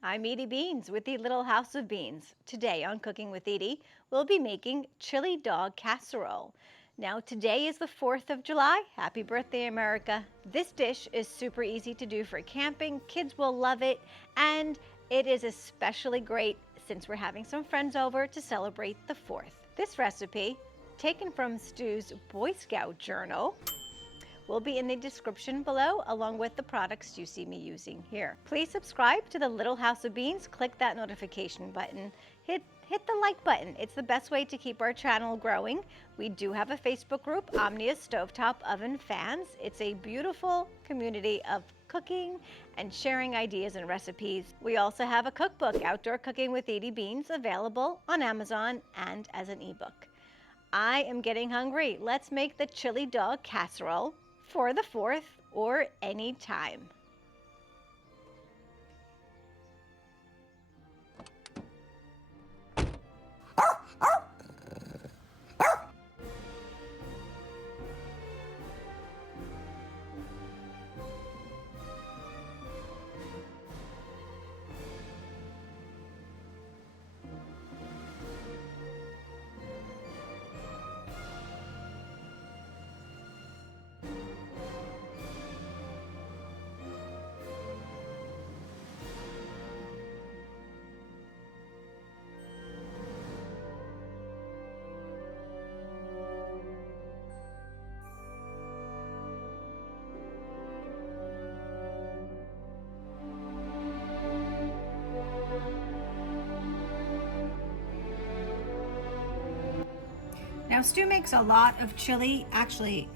I'm Edie Beans with the Little House of Beans. Today on Cooking with Edie, we'll be making chili dog casserole. Now today is the 4th of July. Happy birthday, America. This dish is super easy to do for camping. Kids will love it, and it is especially great since we're having some friends over to celebrate the 4th. This recipe, taken from Stu's Boy Scout journal, will be in the description below, along with the products you see me using here. Please subscribe to the Little House of Beans. Click that notification button. Hit the like button. It's the best way to keep our channel growing. We do have a Facebook group, Omnia Stovetop Oven Fans. It's a beautiful community of cooking and sharing ideas and recipes. We also have a cookbook, Outdoor Cooking with Edie Beans, available on Amazon and as an ebook. I am getting hungry. Let's make the chili dog casserole for the 4th or any time. Now Stu makes a lot of chili. Actually,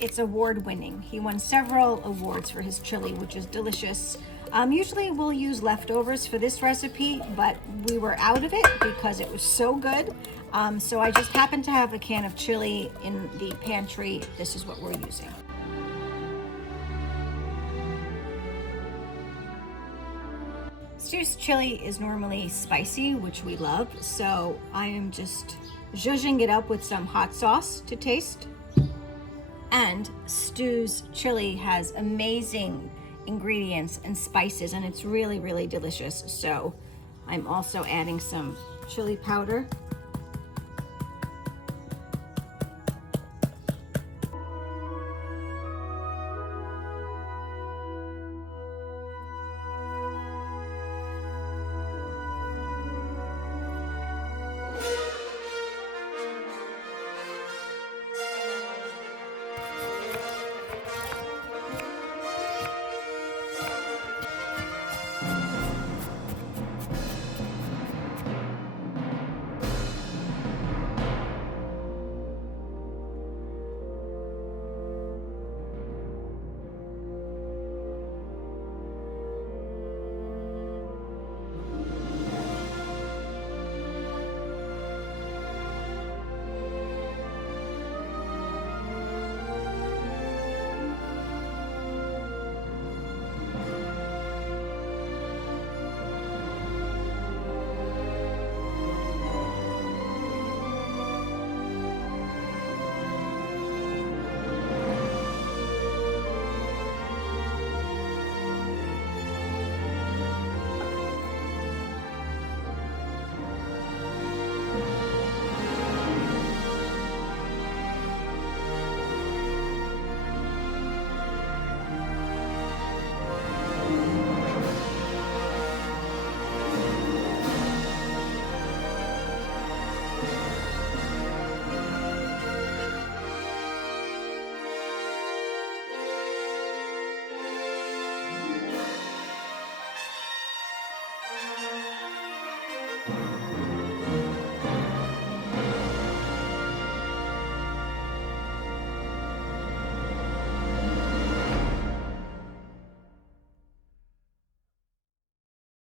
it's award-winning. He won several awards for his chili, which is delicious. Usually we'll use leftovers for this recipe, but we were out of it because it was so good. So I just happened to have a can of chili in the pantry. This is what we're using. Stu's chili is normally spicy, which we love, so I am just zhuzhing it up with some hot sauce to taste. And Stu's chili has amazing ingredients and spices, and it's really, really delicious. So I'm also adding some chili powder